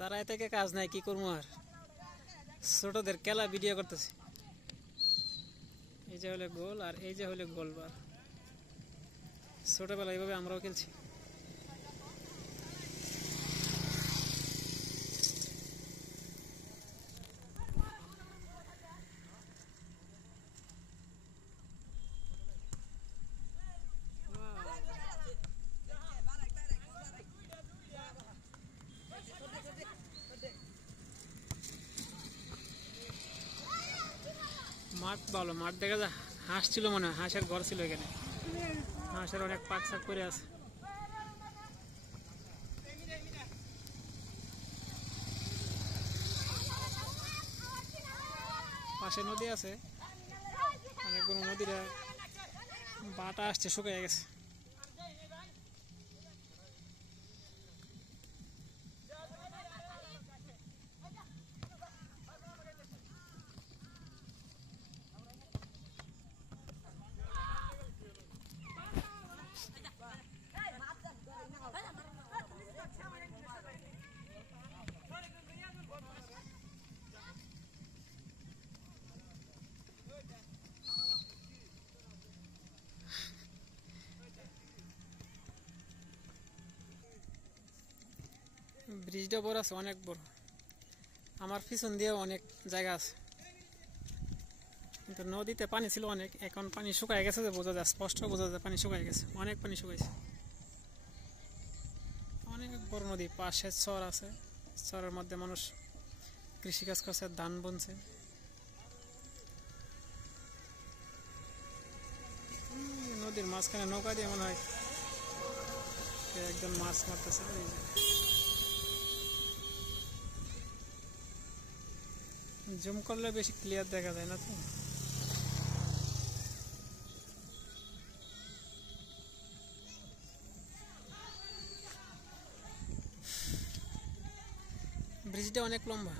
দাঁড়ায় থেকে কাজ নাই, কি করবো আর, ছোটদের খেলা ভিডিও করতেছি। এই যে হলে গোল আর এই যে হলে গোলবার। ছোটবেলা এইভাবে আমরাও খেলছি। মাঠ ভালো, মাঠ দেখা যায়। হাঁস ছিল মনে হয়, হাঁসের ঘর ছিল এখানে। হাঁসের অনেক পাক শাক করে আছে। পাশে নদী আছে, অনেকগুলো নদীরা বাটা আসছে, শুকিয়ে গেছে। ব্রিজটা বড় আছে, অনেক বড়। আমার পিছন দিয়েও অনেক জায়গা আছে, কিন্তু নদীতে পানি ছিল অনেক, এখন পানি শুকায় গেছে, যে বোঝা যায়, স্পষ্ট বোঝা যায় পানি শুকায় গেছে, অনেক পানি শুকাইছে। অনেক বড় নদী, পাশে চর আছে, চরের মধ্যে মানুষ কৃষিকাজ করছে, ধান বুনছে। নদীর মাঝখানে নৌকা দিয়ে মনে হয় একজন মাছ মারতেছে। জুম করলে বেশি ক্লিয়ার দেখা যায় না তো। ব্রিজটা অনেক লম্বা।